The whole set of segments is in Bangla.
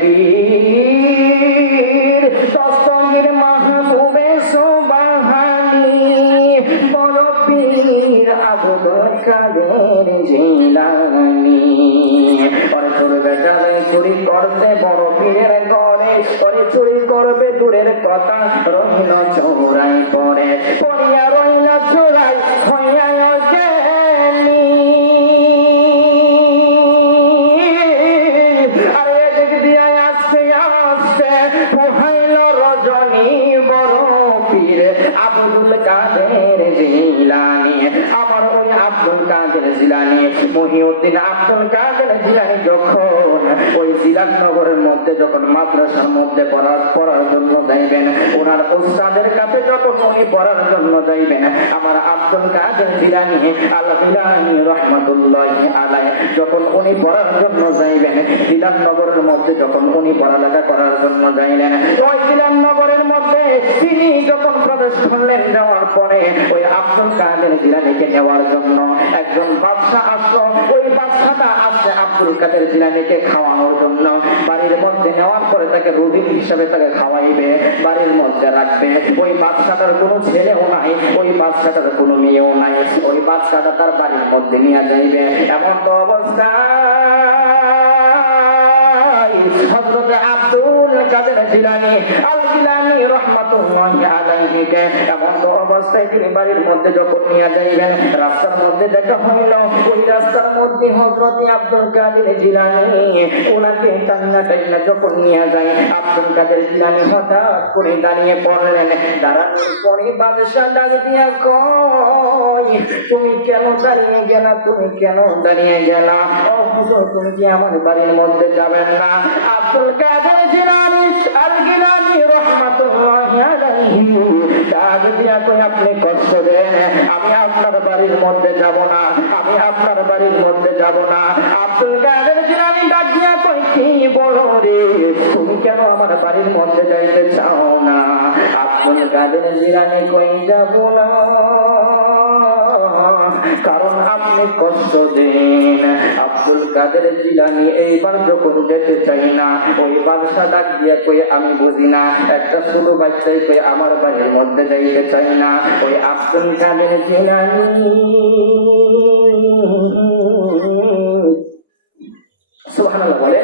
পীর দস্তগীর মাহবুবে সুবহানী বড় পীর আব্দুল কাদের জিলানী। ওরে তোর বেটা চুরি করতে বড় পীরের ঘরে, ওরে চুরি করবে দূরের কথা রহিল চোরাই পরে, পড়িয়া রহিল চোরাই হইয়া জ্ঞানী। আরে দিক দিয়া আসতে আসতে পোহাইল রজনী বড় পীর আব্দুল কাদের জিলানী। আমার ওই আব্দুল কাদের জিলানী মহিউদ্দিন আব্দুল কাদের জিলানী যখন ওই জিলানগরের মধ্যে যখন মাদ্রাসার মধ্যে পড়ার জন্য যাইবেন, ওনার উস্তাদের কাছে যখন উনি পড়ার জন্য যাইবেন, আমার আব্দুল কাদের জিলানী আল জিলানী রহমাতুল্লাহি আলাইহি যখন উনি পড়ার জন্য যাইবেন, জিলানগরের মধ্যে যখন উনি পড়ালেখা করার জন্য যাইলেন, ওই জিলানগরের মধ্যে তিনি যখন প্রবেশ করলেন, যাওয়ার পরে ওই আব্দুল কাদের জিলানীকে নেওয়ার জন্য একজন বাদশা আসলো। ওই বাদশাটা আসছে আব্দুল কাদের জিলানীকে খাওয়ানোর জন্য। বাড়ির মধ্যে নেওয়ার পরে তাকে রুটি হিসাবে তাকে খাওয়াইবে, বাড়ির মধ্যে রাখবে। ওই বাদশাটার কোনো ছেলেও নাই, ওই বাদশাটার কোনো মেয়েও নাই, ওই বাদশাটা তার বাড়ির মধ্যে নিয়ে যাইবে। এমন তো অবস্থা হযরত আব্দুল কাদের জিলানী আল জিলানী রাহমাতুল্লাহি আলাইহিকে এমন তো অবস্থায় তিনি বাড়ির মধ্যে যখন নিয়ে যাইবেন, রাস্তার মধ্যে দেখা হইল, ওই রাস্তার মধ্যে হযরত আব্দুল কাদের জিলানী ওনাকে টান্না টান্না যখন নিয়ে যায়, আব্দুল কাদের জিলানী হঠাৎ করে দাঁড়িয়ে পড়লেন। দাঁড়ানোর পরে বাদশা ডাক দিয়া কয়, তুমি কেন দাঁড়িয়ে গেলা, তুমি কেন দাঁড়িয়ে গেলা? ও হুজুর, তুমি কি আমার বাড়ির মধ্যে যাবেন না? আব্দুল কাদের জিলানী আল জিলানী রাহমাতুল্লাহি আলাইহি ডাক দিয়া কয়, আপনি কষ্ট দেন, আমি আপনার বাড়ির মধ্যে যাব না, আমি আপনার বাড়ির মধ্যে যাব না। আব্দুল কাদের জিলানী ডাক দিয়া কয়, কি বলো রে, তুমি কেন আমার বাড়ির মধ্যে যাইতে চাও না? আব্দুল কাদের জিলানী কই, যাব না কারণ আপনি কষ্ট দেন। আব্দুল কাদের জিলানী এইবার যখন যেতে চাই না, ওই বাদশা ডাক দিয়া কই, আমি বুঝি না, একটা ছোট বাচ্চাই কই আমার বাড়ির মধ্যে যাইতে চাই না। ওই আব্দুল কাদের জিলানী সুবহানাল্লাহ বলে,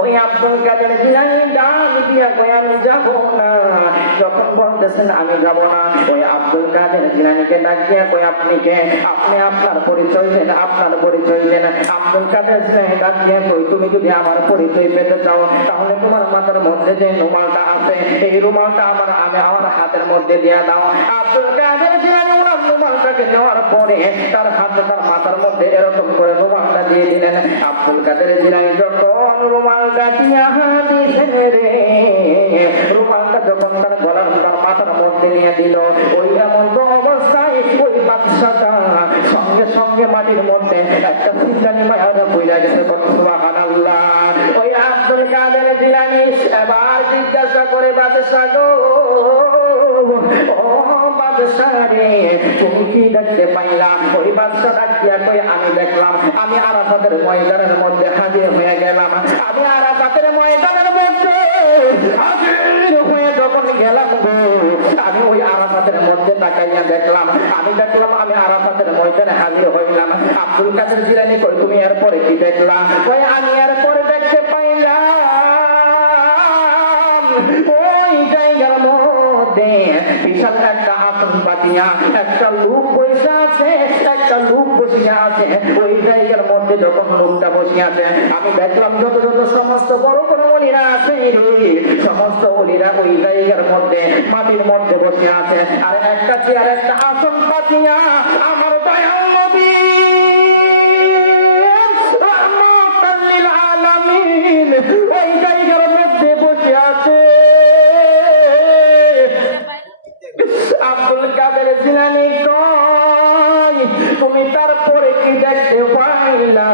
ওই আব্দুল কাদের জিলানী ডাক দিয়া কই, আমি যাব না। যখন বলতেছেন আমি যাব না, ওই আব্দুল কাদের জিলানীকে ডাক দিয়া কই, আপনি কে? আপনি আপনার পরিচয় দেন, আপনার পরিচয় দেন। আব্দুল কাদের জিলানী ডাক দিয়া কই, তুমি যদি আমার পরিচয় পেতে চাও, তাহলে তোমার মাথার মধ্যে যে রুমালটা আছে, এই রুমালটা আমার হাতের মধ্যে দিয়া দাও। আব্দুল কাদের জিলানী ওনার রুমালটাকে নেওয়ার পরে তার হাতে তার মাথার মধ্যে এরকম করে রুমালটা দিয়ে দিলেন। আব্দুল কাদের জিলানী যখন রুমালটা দিয়া দিলেন রে, রুমালটা যখন তার গলার তার মাথার মধ্যে নিয়ে দিল, ওই এমন তো অবস্থায় ওই বাদশাটা সঙ্গে সঙ্গে মাটির মধ্যে একটা সিদ্ধানি মায়াটা বইরা গেছে। সুবহানাল্লাহ। ওই আব্দুল কাদের জিলানী এবার জিজ্ঞাসা করে, বাদশা গো, ও বাদশা রে, তুমি কি দেখতে পাইলা? ওই বাদশা ডাক দিয়া কই, আমি দেখলাম, আমি আরাফাতের ময়দানের মধ্যে হাজির হয়ে গেলাম। আমি আরাফাতের ময়দানের মধ্যে হাজির হয়ে যখন গেলাম গো, আমি ওই আরাফাতের মধ্যে তাকাইয়া দেখলাম, আমি দেখলাম আমি আরাফাতের ময়দানে হাজির হইলাম। আব্দুল কাদের জিলানী কই, তুমি এরপরে কি দেখলা? কই, আমি এরপরে দেখতে পাইলাম ওই জায়গার মধ্যে বিশাল একটা আসন পাতিয়া একটা লোক বসে আছে, একটা লোক বসে আছে। ওই জায়গার মধ্যে যখন লোকটা বসে আছে, আমি দেখলাম যত যত সমস্ত বড় বড় ওলিরা আছে রে, সমস্ত ওলিরা ওই জায়গার মধ্যে মাটির মধ্যে বসে আছে। আর একটা চেয়ার একটা আসন পাতিয়া আমার দয়াল নবী রাহমাতাল লিল আলামিন ওই জায়গার মধ্যে বসে আছে। আব্দুল কাদের জিলানী কয়, তুমি তারপরে কি দেখতে পাইলা?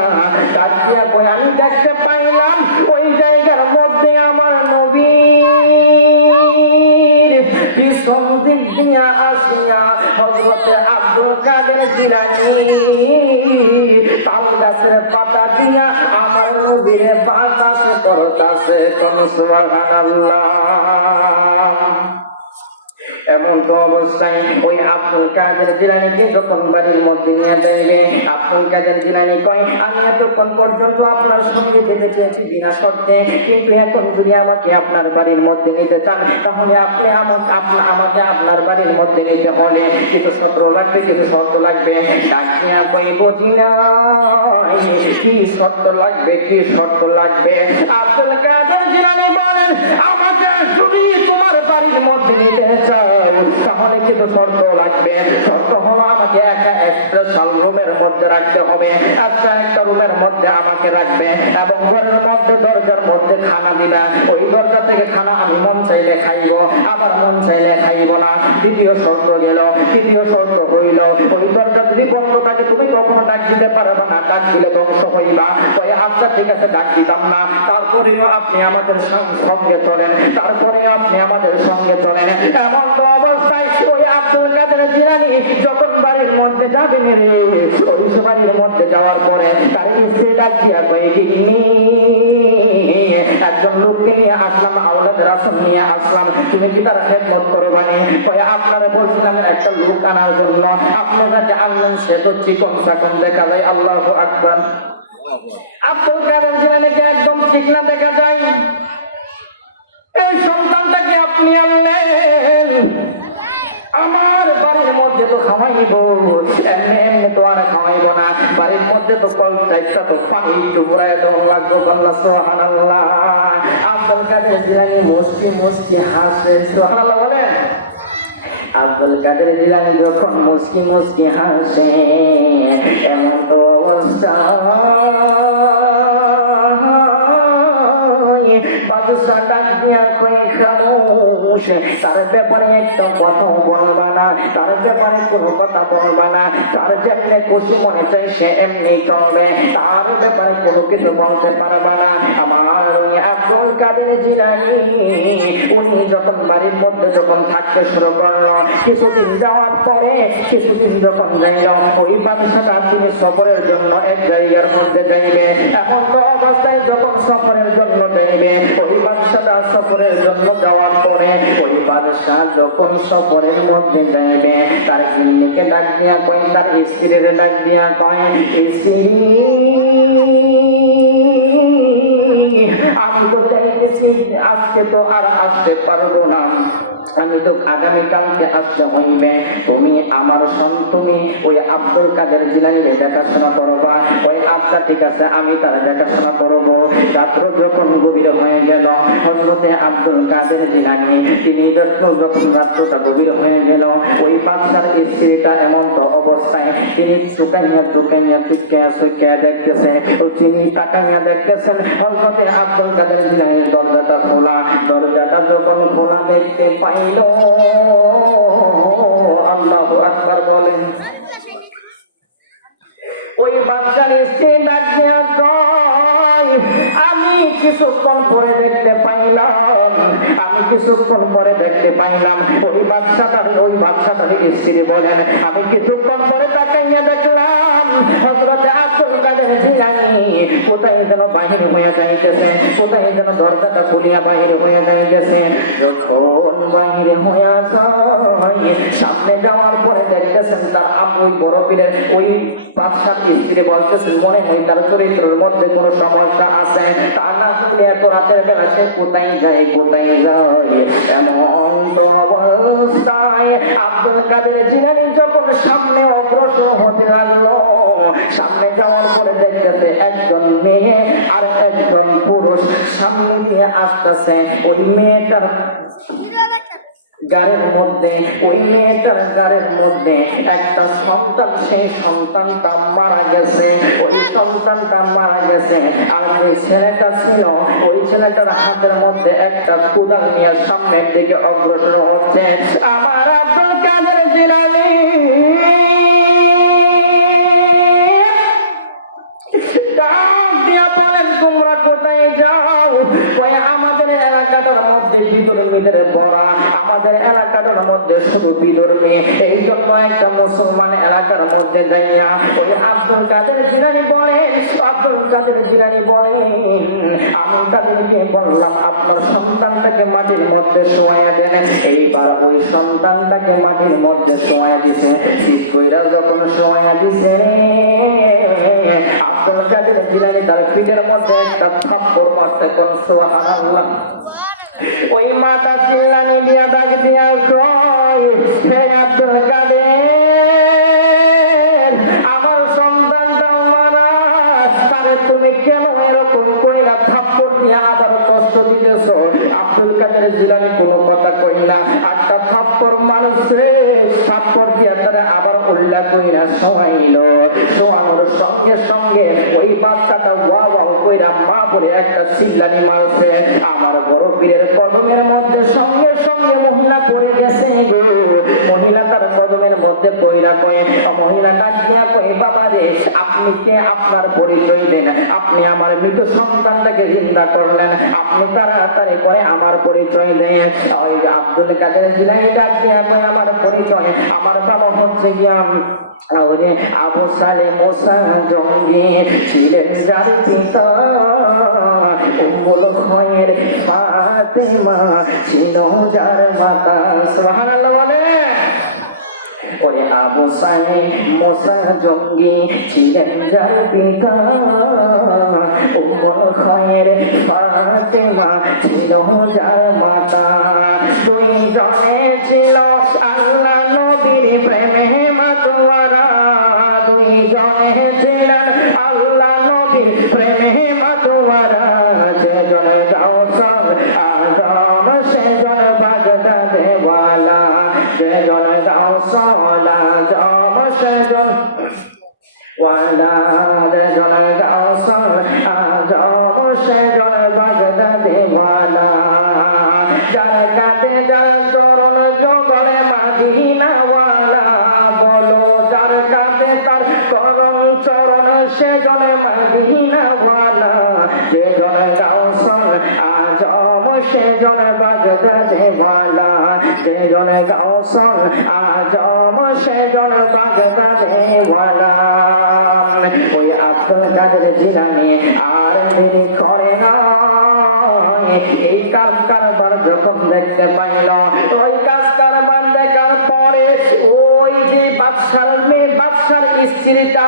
কাজিয়া কই, আমি দেখতে পাইলাম ওই জায়গার মধ্যে আমার নবীর পিছন দিক দিয়া আসিয়া হযরত আব্দুল কাদের জিলানী তাল গাছের পাতা দিয়া আমার নবীরে বাতাসে করতাছে কোন সুবহানাল্লাহ। এমন তো অবস্থায় ওই আব্দুল কাদের জিলানীকে যখন বাড়ির মধ্যে নিয়ে যাইবে, আব্দুল কাদের জিলানী কয়, আমি এতক্ষণ পর্যন্ত আপনার সঙ্গে যেতে চেয়েছি বিনা শর্তে, কিন্তু এখন যদি আমাকে আপনার বাড়ির মধ্যে নিতে চান তাহলে আপনি আমাকে আপনার বাড়ির মধ্যে নিতে হলে কিছু শর্ত লাগবে, কিছু শর্ত লাগবে। ডাকিয়া কই বুঝি না কি শর্ত লাগবে, কি শর্ত লাগবে। আব্দুল কাদের জিলানী বলেন, আমাকে যদি তোমার বাড়ির মধ্যে নিতে চাও তাহলে কিন্তু শর্ত লাগবে। শর্ত হলো আমাকে একটা রুমের মধ্যে রাখতে হবে, একটা রুমের মধ্যে আমাকে রাখবে এবং ঘরের মধ্যে দরজার মধ্যে খানা দিবা। ওই দরজা থেকে খানা আমি মন চাইলে খাইব, আবার মন চাইলে খাইব না। দ্বিতীয় শর্ত গেল, তৃতীয় শর্ত হইল ওই দরজা যদি বন্ধ থাকে তুমি কখনো ডাক দিতে পারবে না, ডাক দিলে ধ্বংস হইবা। ওই আচ্ছা ঠিক আছে, ডাক দিতাম না, তারপরেও আপনি আমাদের সঙ্গে চলেন, তারপরেও আপনি আমাদের সঙ্গে চলেন। এমন তো অবস্থায় ওই আব্দুল কাদের জিলানী যখন বাড়ির মধ্যে যাবেন রে, ওই বাড়ির মধ্যে যাওয়ার পরে তার স্ত্রী ডাক দিয়া কয়ে, একজন লোককে নিয়ে আসলাম, আওলাদ রাসূল নিয়ে আসলাম, তুমি কি তার খেদমত করবানি? কয়ে আপনারা বলছিলাম একটা লোক আনার জন্য, আপনারা যে আনলেন সে তো চিকন চাকন দেখা যায়। আল্লাহু আকবার। আব্দুল কাদের জিলানীকে একদম চিকনা দেখা যায়। এই সন্তানটাকে আপনি আনলেন আমার বাড়ির মধ্যে তো খাওয়াইব, এমনি এমনি তো আর খাওয়াইব না, বাড়ির মধ্যে তো কলটা তো পানি একটু ঘুরাই দেওয়া লাগবে। আল্লাহ সুবহানাল্লাহ। আব্দুল কাদের জিলানী মুস্কি মুস্কি হাসে। সুবহানাল্লাহ বলেন। আব্দুল কাদের জিলানী যখন মুস্কি মুস্কি হাসে, এমন তো অবস্থা বাদশা ডাক দিয়া কয়ে, খামোশ, তার ব্যাপারে একটা কথা বলবা না, তার ব্যাপারে কোনো কথা বলবা না, তার যেমনি খুশি মনে চাই সে এমনি চলবে, তার ব্যাপারে কোনো কিছু বলতে পারবা না। আমার ওই আব্দুল কাদের জিলানী উনি যখন বাড়ির মধ্যে যখন থাকতে শুরু করলো, কিছুদিন যাওয়ার পরে কিছুদিন যখন যাইল, ওই বাদশাটা তিনি সফরের জন্য এক জায়গার মধ্যে যাইবে। এখন তো অবস্থায় যখন সফরের জন্য যাইবে, ওই বাদশাটা সফরের জন্য যাওয়ার পরে ওই বাদশা যখন সফরের মধ্যে যাইবে, তার গিন্নিকে ডাক দিয়া কয়, তার স্ত্রীর ডাক দিয়া কয়, স্ত্রী আমি তো চাইতেছি আজকে তো আর আসতে পারবো না, আমি তো আগামীকালকে আসতে হইবে, তুমি আমার তুমি ওই আব্দুল কাদের জিলানীকে দেখাশোনা করবা। ওই আচ্ছা ঠিক আছে, আমি তার দেখাশোনা করবো। রাত্র যখন গভীর হয়ে গেল, হযরতে আব্দুল কাদের জিলানী তিনি যখন রাত্রটা গভীর হয়ে গেল, ওই বাচ্চার স্ত্রীটা এমন তো অবস্থায় তিনি চুকাইয়া চুকিয়া দেখতেছে, তিনি তাকাইয়া দেখতেছেন হযরতে আব্দুল কাদের জিলানীর দরজাটা খোলা। দরজাটা যখন খোলা দেখতে পাইল, আল্লাহু আকবার বলেন, ওই বাচ্চার স্ত্রী ডাক দিয়া কয়, আমি কিছুক্ষণ পরে দেখতে পাইলাম ওই বাচ্চাটার স্ত্রী বলেন, আমি কিছুক্ষণ পরে তাকাইয়া দেখলাম হযরতে আব্দুল কাদের জিলানী কোথায় যেন বাহির হয়ে যাইতেছে, কোথায় যেন দরজাটা খুলিয়া বাহির হয়ে যাইতেছে। যখন বাহির হয়ে যায়, সামনে যাওয়ার পরে দেখতেছেন তার ওই বড় পীরের ওই বাদশার স্ত্রী বলতেছেন, মনে হয় তার চরিত্রের মধ্যে কোনো সমস্যা আছে, তা না হলে এত রাতের বেলা সে কোথায় যায়। এমন তো অবস্থায় আব্দুল কাদের জিলানী যখন সামনে অগ্রসর হতে লাগলো, সামনে যাওয়ার পরে দেখতেছে একজন মেয়ে আর একজন পুরুষ সামনে দিয়ে আসতেছে। ওই মেয়েটার গাড়ির মধ্যে একটা সন্তান, সেই সন্তানটা মারা গেছে, ওই সন্তানটা মারা গেছে। আর ওই ছেলেটা ছিল, ওই ছেলেটার হাতের মধ্যে একটা কুদাল নিয়ে সামনের দিকে অগ্রসর হচ্ছে। আমার আব্দুল কাদের জিলানী ডাক দিয়া বলেন, তোমরা কোথায় যাও? আমাদের এলাকাটার মধ্যে বিধর্মীদের বড়া, আমাদের এলাকাটার মধ্যে শুধু বিধর্মী। এই জন্য একটা মুসলমান এলাকার মধ্যে যাইয়া ওই আব্দুল কাদের জিলানী বলেন, আব্দুল কাদের জিলানী বলেন, আমি তাদেরকে বললাম আপনার সন্তানটাকে মাটির মধ্যে শোয়া দেন। এইবার ওই সন্তানটাকে মাটির মধ্যে শোয়া দিছে। ঠিক কইরা যখন শোয়া দিছে আব্দুল কাদের জিলানী তার পিঠের মধ্যে একটা থাপ্পড় মারতে কোন সুবহানাল্লাহ। ওই মাতা চিল্লানি দিয়া ডাক দিয়া কয়, হে আব্দুল কাদের, আমার সন্তানটা মারা, তারে তুমি কেন এরকম কইরা থাপ্পড় দিয়া আবার কষ্ট দিতেছ? আব্দুল কাদের জিলানী কোনো কথা কই না, একটা থাপ্পড় মানুষে থাপ্পড় দিয়া তারা আবার উল্লাহ কইরা শোয়াইল। শোয়ানোর সঙ্গে সঙ্গে ওই বাচ্চাটা ওয়া ওয়া কইরা মা বলে একটা চিল্লানি মারছে। আমার বড় পীরের কদমের মধ্যে সঙ্গে সঙ্গে মহিলা পড়ে গেছে গো। মহিলা তার কদমের মধ্যে পইরা কয়ে, মহিলা কাঁদিয়া কয়ে, বাবা রে আপনি কে, আপনার পরিচয় দেন। আপনি আমার মৃত সন্তানটাকে জিন্দা করলেন, আপনি তাড়াতাড়ি করে আমার পরিচয় দেন। ওই আব্দুল কাদের জিলানী ডাক দিয়া কয়ে, আমার পরিচয়, আমার বাবা হচ্ছে গিয়া আবু সালে মোসা জঙ্গি, ছিলেন যার পিতা উম্মুল খয়ের ফাতেমা ছিল যার মাতা। সুবহানাল্লাহ বলে। ওরে আবু সালে মোসা জঙ্গি, ছিলেন যার পিতা উম্মুল খয়ের ফাতেমা ছিল যার মাতা। দুই জনে ছিল আল্লাহ নবীর প্রেমে মাতোয়ারা, দুই জনে ছিলেন আল্লাহ নবীর প্রেমে মাতোয়ারা। সেজন গাউসুল আজম, সেজন বাগদাদে ওয়ালা, সেজন গাউসুল আজম, সেজন ওয়ালা, সেজন গাউসুল আজম, সেজন বাগদাদে ওয়ালা। যার কাঁধে যার চরণ জগলে মাদিনা ওয়ালা, বলো যার কাঁধে তার করম চরণ সেজন মাদিনা ওয়ালা। সেজন গাউসুল আজম, সেজন বাগদাদে ওয়ালা, সেজন গাউসুল আজম, সেজন বাগদাদে ওয়ালা। ওই আব্দুল কাদের জিলানী আর দেরি করে না, এই কাজ কারবার যখন দেখতে পাইল, ওই কাজ কারবার দেখার পরে ওই যে বাদশার মেয়ে, বাদশার স্ত্রীটা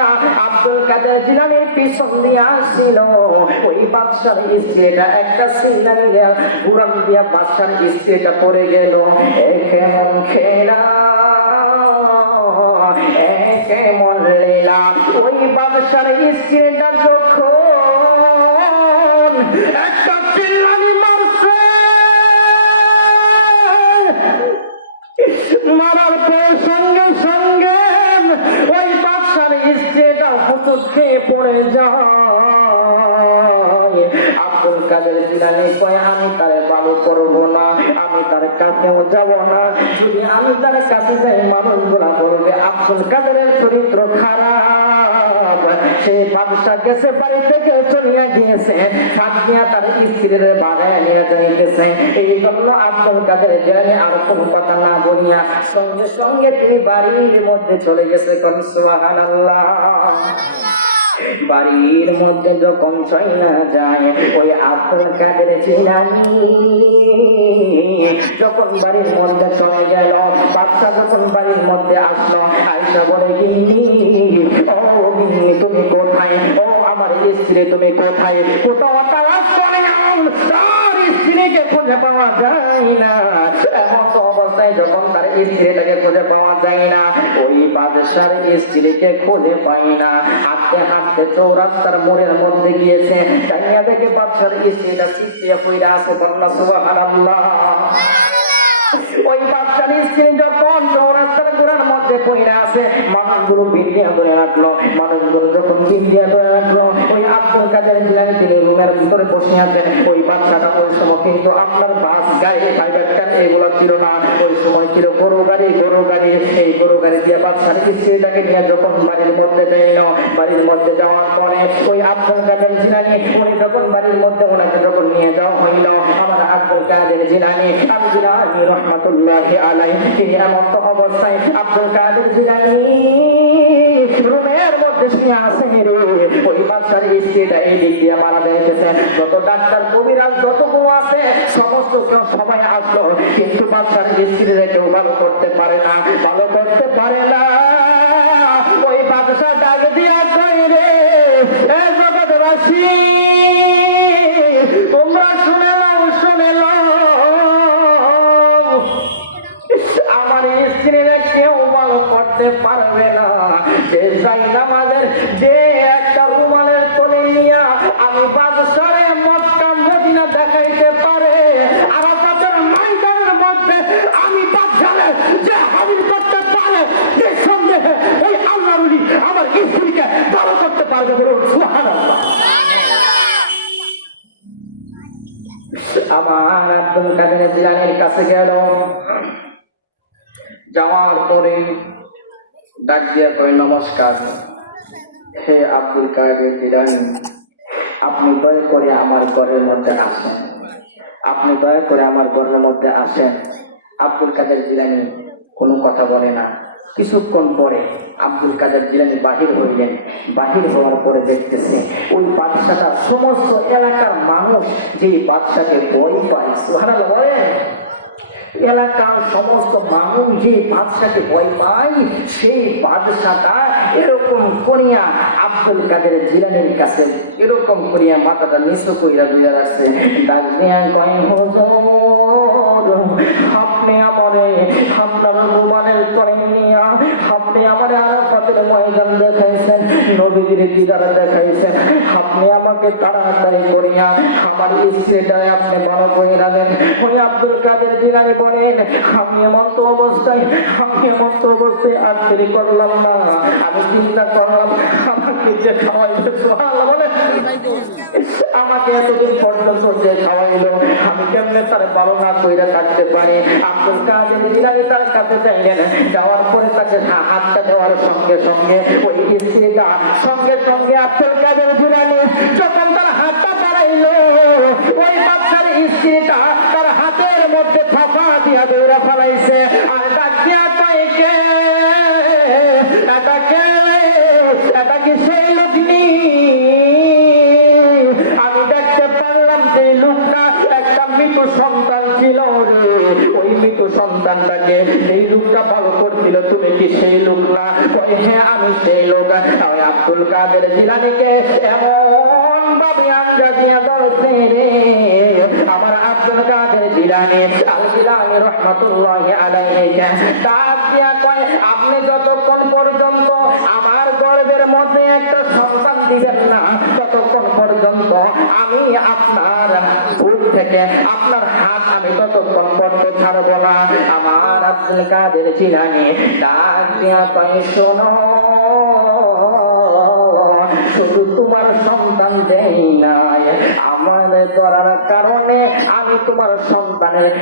আব্দুল কাদের জিলানীর পিছন দিয়ে আসছিল, ওই বাদশার স্ত্রীটা একটা সিন্দানি দেয়া ঘুরান দিয়া বাদশার স্ত্রীটা পড়ে গেল। কেমন খেলা, কেমন লীলা। ওই বাদশার স্ত্রীটা যখন একটা চিল্লানি মারছে, মারার পর সঙ্গে সঙ্গে ওই বাদশার স্ত্রীটা হুতুট খেয়ে পড়ে যায়। আব্দুল কাদের জিলানী কয়, আমি তারে ভালো করবো না, আমি তার কাছেও যাব না। যদি আমি তার কাছে যাই মানুষগুলা বলবে আব্দুল কাদেরের চরিত্র খারাপ। সেই বাদশা গেছে, বাড়ি থেকে চলিয়া গিয়েছে, হাত দিয়া তার স্ত্রীর বাগায় নিয়ে যাইতেছে। এই জন্য আব্দুল কাদের জিলানী আর কোনো কথা না বলিয়া সঙ্গে সঙ্গে তিনি বাড়ির মধ্যে চলে গেছে। কোন সুবহানাল্লাহ। বাড়ির মধ্যে যখন চইলা যায় ওই আব্দুল কাদের জিলানী যখন বাড়ির মধ্যে চলে গেল, বাচ্চা যখন বাড়ির মধ্যে আসলো, আয়েশা বলে, গিন্নি, ও গিন্নি তুমি কোথায়? ও আমার স্ত্রী তুমি কোথায়? কোথাও তালাশ করে তার স্ত্রীকে খুঁজে পাওয়া যায় না। এমন তো অবস্থায় যখন তার স্ত্রীটাকে খুঁজে পাওয়া যায় না, ওই বাদশার স্ত্রীকে খুঁজে পাই না, হাঁটতে হাঁটতে চৌরাস্তার মোড়ের মধ্যে গিয়েছে, জানিয়া দেখে বাদশার স্ত্রীটা চিৎকার কইরা আছে। বলনা সুবহানাল্লাহ। ওই বাচ্চার স্ত্রী যখন চৌরাস্তার গোড়ার মধ্যে পয়লা আছে, মানুষগুলো বিন্দিয়া ধরে রাখলো। মানুষগুলো যখন বিন্দিয়া ধরে রাখলো, ওই আব্দুল কাদের জিলানী তিনি রুমের ভিতরে বসে আছেন। ওই বাচ্চাটা ওই সময় কিন্তু আপনার বাস গাড়ি প্রাইভেট কার এগুলো ছিল না, ওই সময় ছিল গরু গাড়ি। এই গরু গাড়ি দিয়ে বাচ্চার স্ত্রীটাকে নিয়ে যখন বাড়ির মধ্যে যাইল, বাড়ির মধ্যে যাওয়ার পরে ওই আব্দুল কাদের জিলানী উনি যখন বাড়ির মধ্যে ওনাকে যখন নিয়ে যাওয়া হইল, আমার আব্দুল কাদের জিলানী আমি জিলানী রহমাতুল্লাহি আলাইহি তিনি এমন তো অবস্থায় আব্দুল কাদের জিলানী রুমের মধ্যে শুয়ে আছেন রে। ওই বাচ্চার স্ত্রীটা এই দিক দিয়ে মারা যাইতেছে। যত ডাক্তার কবিরাজ যতগুলো আছে সমস্ত কেউ সবাই আসলো, কিন্তু বাচ্চার স্ত্রীরা কেউ ভালো করতে পারে না, ভালো করতে পারে না। ওই বাচ্চা ডাক দিয়া কই রে, এ জগৎবাসী তোমরা শুনে নাও, আমার স্ত্রীরা কেউ ভালো করতে পারবে না। যে যাই নামাজের যে একটা রুমালের তলে নিয়ে আমি বাদশারে মক্কা মদিনা দেখাইতে পারে, আরাফাতের ময়দানের মধ্যে আমি বাদশারে যে হাজির করতে পারে, যে সন্দেহে ওই আল্লাহর ওলি আমার স্ত্রীকে ভালো করতে পারবে। বলুন সুবহানাল্লাহ। আমার আব্দুল কাদের জিলানীর কাছে গেল, যাওয়ার পরে ডাক দিয়া কই, নমস্কার হে আব্দুল কাদের জিলানী, আপনি দয়া করে আমার ঘরের মধ্যে আসেন, আপনি দয়া করে আমার ঘরের মধ্যে আসেন। আব্দুল কাদের জিলানী কোনো কথা বলে না। কিছুক্ষণ পরে আব্দুল কাদের জিলানী বাহির হইলেন। বাহির হওয়ার পরে দেখতেছে ওই বাদশাটা সমস্ত এলাকার মানুষ যে বাদশাকে ভয় পায়, সুবহানাল্লাহ বলেন, এলাকার সমস্ত মানুষ যে বাদশাকে ভয় পায়, সেই বাদশাটা এরকম করিয়া আব্দুল কাদের জিলানীর কাছে এরকম করিয়া মাথাটা নিচু কইরা দুইয়া রাখছে। ডাক দিয়া কয়, হুজুর আপনি আমারে আপনার রুমানের করে নিয়া আপনি আমার আরাফাতের ময়দান দেখাইছেন, নবীজির দিদার দেখাইছেন, আপনি আমাকে তাড়াতাড়ি করিয়া আমার স্ত্রীটারে আপনি ভালো কইরা দেন। ওই আব্দুল কাদের জিলানী বলেন, আমি এমন তো অবস্থায় আর দেরি করলাম না। আমি চিন্তা করলাম আমাকে যে খাওয়াইলো, সুবহানাল্লাহ বলে, আমাকে এতদিন পর্যন্ত যে খাওয়াইলো আমি কেমনে তার ভালো না কইরা থাকতে পারি। আব্দুল কাদের জিলানী তার কাছে চাইলেন, যাওয়ার পরে তাকে হাতটা দেওয়ার সঙ্গে সঙ্গে ওই স্ত্রীটা সঙ্গে সঙ্গে আব্দুল কাদের জিলানী যখন তার হাতটা বাড়াইলো, ওই বাচ্চার স্ত্রীটা তার হাতের মধ্যে ফাঁপা দিয়া দৌড়া ফেলাইছে। আর ডাক দিয়া কয়, কে এটা কি সেই লোক নি? আমি দেখতে পারলাম যে লোকটা একটা মৃত সন্তান ছিল রে, ওই মৃত সন্তানটাকে এই লোকটা ভালো করছিল, তুমি কি সেই লোক না? কয়, হ্যাঁ আমি সেই লোক। ওই আব্দুল কাদের জিলানীকে এমন ভাবে আমরা দিয়া ধরছে রে, আমার আব্দুল কাদের জিলানী আল জিলানী রহমাতুল্লাহি আলাইহি ডাক দিয়া কয়, আপনি যতক্ষণ পর্যন্ত আমার গর্ভের মধ্যে একটা সন্তান দিবেন না, ততক্ষণ পর্যন্ত আমি আপনার বুক থেকে আপনার হাত আমি ততক্ষণ পর্যন্ত ছাড়ব না। আমার আব্দুল কাদের জিলানী ডাক দিয়া কয়, শোনো, শুধু তোমার সন্তান দেই নাই, আমার করার কারণে আমি তোমার সন্তানের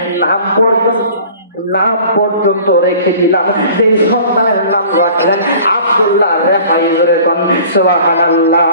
নাম পর্যন্ত রেখে দিলাম। যে সন্তানের নাম রাখলেন আব্দুল্লাহ রেফাই, সুবহানাল্লাহ।